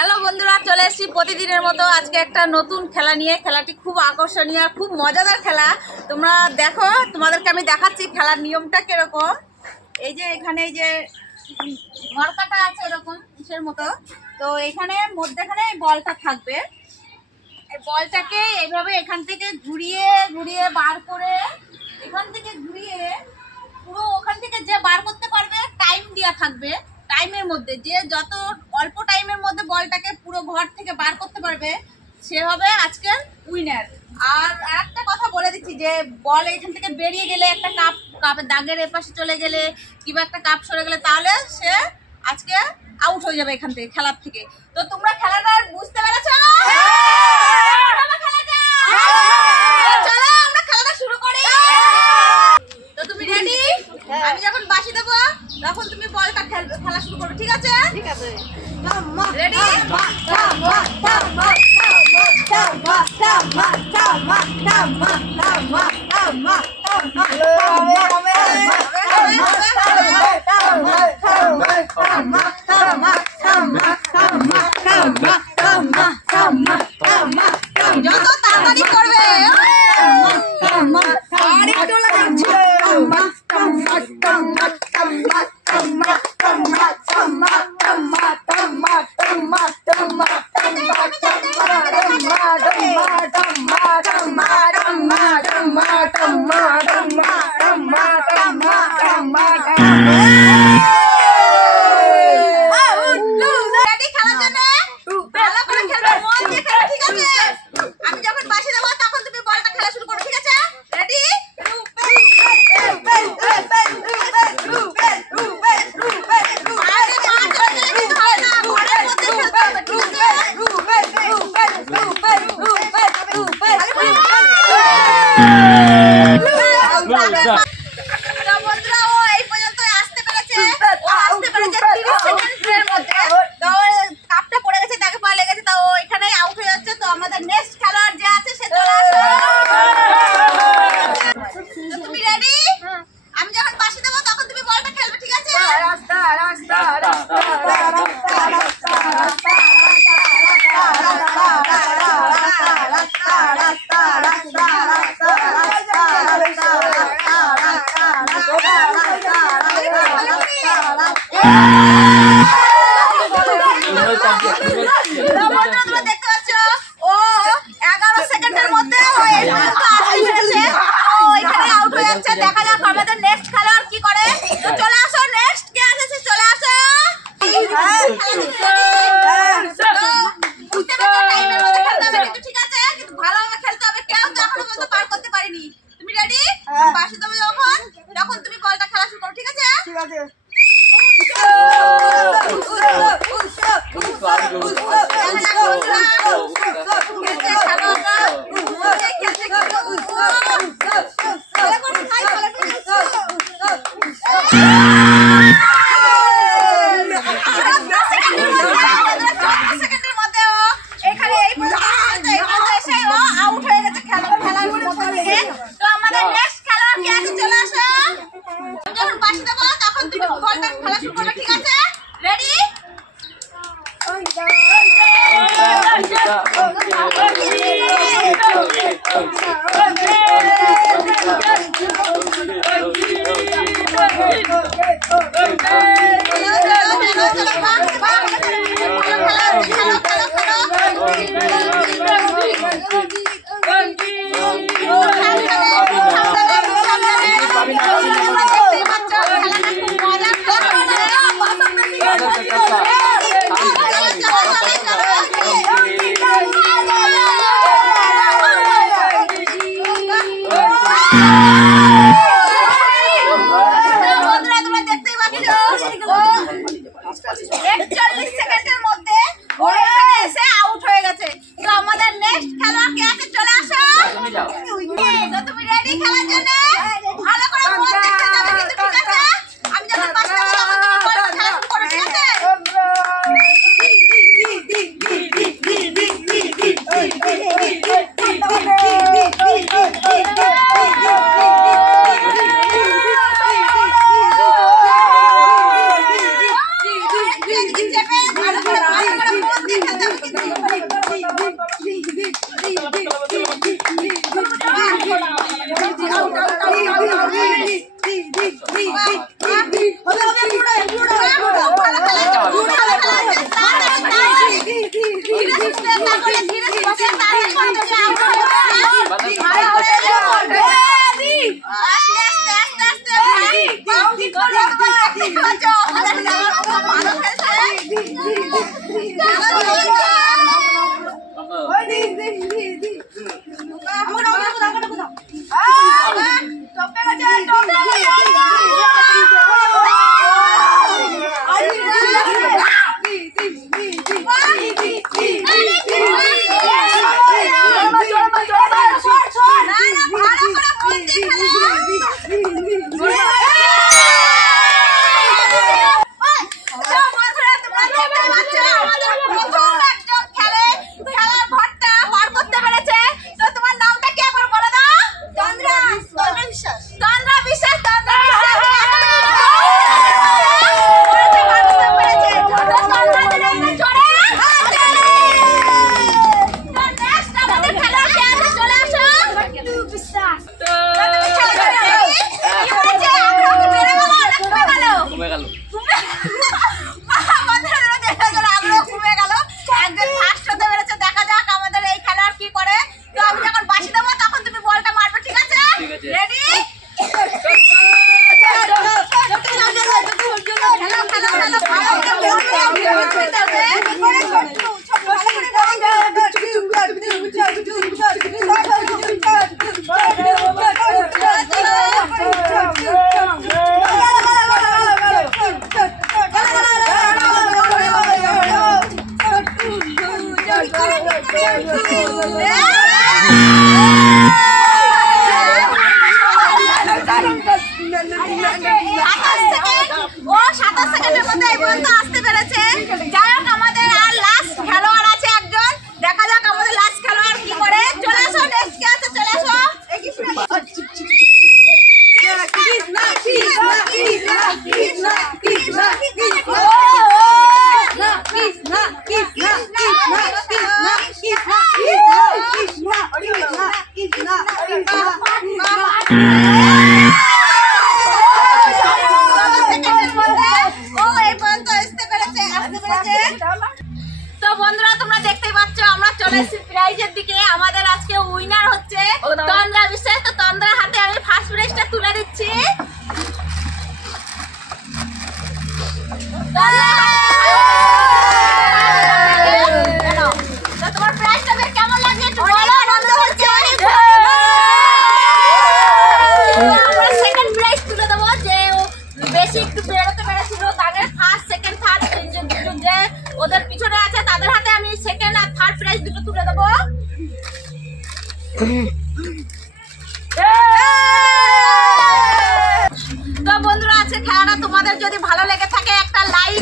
Hello বন্ধুরা, চলে এসেছি প্রতিদিনের মতো আজকে একটা নতুন খেলা নিয়ে। খেলাটি খুব আকর্ষণীয় আর খুব মজাদার খেলা। তোমরা দেখো, তোমাদেরকে আমি দেখাচ্ছি খেলার নিয়মটা কিরকম। এই যে এখানে এই যে ঘর কাটা আছে এরকম ইসের মতো, তো এখানে মধ্যেখানে বলটা থাকবে। এই বলটাকে এইভাবে এখান থেকে ঘুরিয়ে ঘুরিয়ে বার করে, এখান থেকে ঘুরিয়ে পুরো ওখান থেকে যে বার করতে পারবে টাইম দেওয়া থাকবে। টাইমের মধ্যে যে যত অল্প টাইমের মধ্যে বলটাকে পুরো ঘর থেকে বার করতে পারবে সে হবে আজকের উইনার। আর একটা কথা বলে দিচ্ছি যে বল এখান থেকে বেরিয়ে গেলে, একটা কাপের দাগের এপাশে চলে গেলে কিংবা একটা কাপ সরে গেলে, তাহলে সে আজকে আউট হয়ে যাবে এখান থেকে, খেলার থেকে। তো তোমরা খেলাটা বুঝতে পেরেছো? চলো আমরা খেলাটা শুরু করি। তো তুমি রেডি? আমি যখন বাঁশি দেবো তখন তুমি বলটা খেলা শুরু করবে, ঠিক আছে? ঠিক আছে, রেডি? যত তাড়াতাড়ি করবে। আমি যখন বাঁশি দেবো তখন তুমি বলটা খেলা শুরু করো, ঠিক আছে? রেডি? বন্ধুরা, ও এই পর্যন্ত আসতে পেরেছে। 30 সেকেন্ডের মধ্যে কাপটা পড়ে গেছে, তাকে পা লেগেছে, তো এখানে আউট হয়ে যাচ্ছে। তো আমাদের নেক্সট খেলোয়াড় যে আছে সে চলে আসে। তুমি রেডি? আমি যখন বাঁশি দেবো তখন তুমি বলটা খেলবে, ঠিক আছে? দেখতে পাচ্ছ ও 11 সেকেন্ডের মধ্যে এখানে আউট হয়ে যাচ্ছে। দেখা যাক আমাদের নেক্সট খেলোয়াড় কি করে। তো চলে আসো, নেক্সট কে আছে চলে আসো। বুঝতে পারছো টাইমের মধ্যে খেলতে হবে কিন্তু, ঠিক আছে? কিন্তু ভালোভাবে খেলতে হবে। কেউ তো এখনো পর্যন্ত পার করতে পারেনি। তুমি রেডি? বাঁশি দেবো যখন তুমি বলটা খেলা শুরু করো, ঠিক আছে? ঠিক আছে। তো আমাদের নেক্সট খেলোয়াড় কে আছে চলে আসো। যখন বাঁশি দেবো তখন তুমি বলটা খেলা শুরু করবে, ঠিক আছে? রেডি? বন্ধুরা, তোমরা দেখতেই পাচ্ছ 41 সেকেন্ডের মধ্যে তো বন্ধুরা তোমরা দেখতেই পাচ্ছ আমরা চলে এসেছি প্রাইজের দিকে। আমাদের আজকে উইনার হচ্ছে তন্দ্রা বিশ্বাস। তো তন্দ্রার হাতে আমি ফার্স্ট প্রাইজটা তুলে দিচ্ছি। তোমার প্রাইজটা বেশ কেমন লাগছে একটু বলো। আনন্দ হচ্ছে অনেক। আমরা সেকেন্ড প্রাইজ তুলে দেবো যে বেশি একটু বেরোতে পেরেছিল তাদের ফার্স্ট সেকেন্ড থার্ড যে ওদের পিছনে আছে তাদের হাতে আমি সেকেন্ড আর থার্ড প্রাইজ দুটো তুলে দেবো। তো বন্ধুরা আছে খেলাটা তোমাদের যদি ভালো লেগে থাকে একটা লাইক